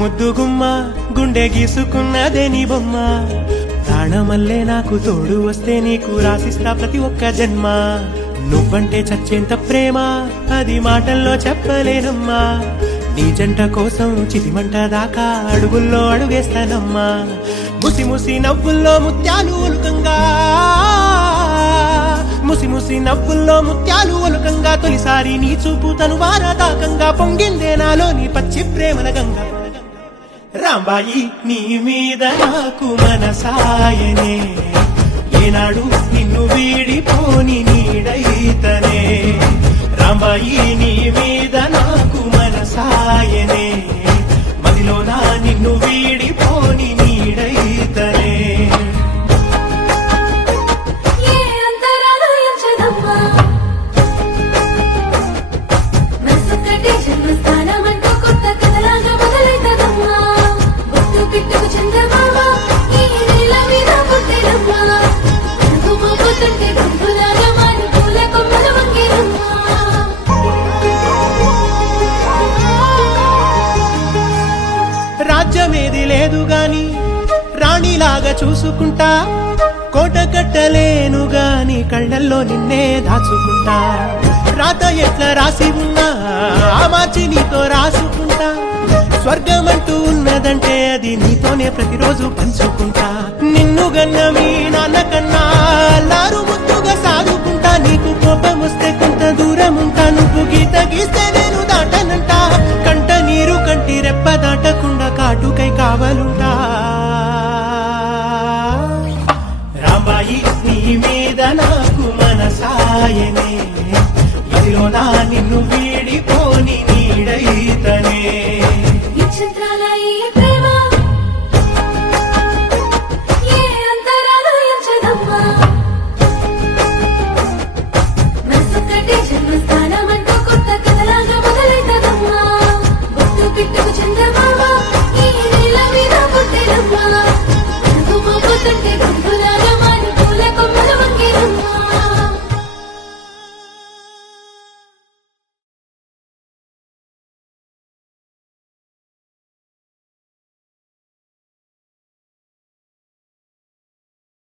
ముద్దుగుమ్మ గుండె గీసుకున్నదే నీ బొమ్మ ప్రాణమల్లే నాకు తోడు వస్తే నీకు రాసిస్తా ప్రతి ఒక్క జన్మ నువ్వంటే చచ్చేంత ప్రేమ అది మాటల్లో చెప్పలేనమ్మా నీ జంట కోసం చితిమంట దాకా అడుగుల్లో అడుగేస్తానమ్మా ముసి ముసి నవ్వుల్లో ముత్యాలు ఒలుకంగా ముసి ముసి నవ్వుల్లో ముత్యాలు ఒలుకంగా తొలిసారి నీ చూపు తను వారదాకంగా పొంగిందే నాలో నీ పచ్చి ప్రేమల గంగా రాంబాయి నీ మీద నాకు మనసాయనే ఏనాడు నిన్ను వీడిపోని నీడైతనే రాంబాయి నీ మీద నాకు మనసాయనే మదిలోన నిన్ను వీడిపోని నీడైతనే రాజ్యమేది లేదు గాని రాణిలాగా చూసుకుంటా కోట కట్టలేను గాని కళ్ళల్లో నిన్నే దాచుకుంటా రాత ఎట్లా రాసి ఉన్నా ఆ మార్చి నీతో రాసుకుంటా స్వర్గమంటూ ఉన్నదంటే అది నీతోనే ప్రతిరోజు పంచుకుంటా నిన్ను గన్న మీ నాన్న కన్నా అల్లారు ముద్దుగా సాగుకుంటా నీకు కోపం వస్తే కొంత దూరం ఉంటా నువ్వు గీత గీస్తే నేను దాటనంటా కంట నీరు కంటి రెప్ప దాటకుండా కాటుకై కావాలుంటా రాంబాయి నీ మీద నాకు మనసాయనే ఇదిలో నా నిన్ను వీడిపోని నీడైతనే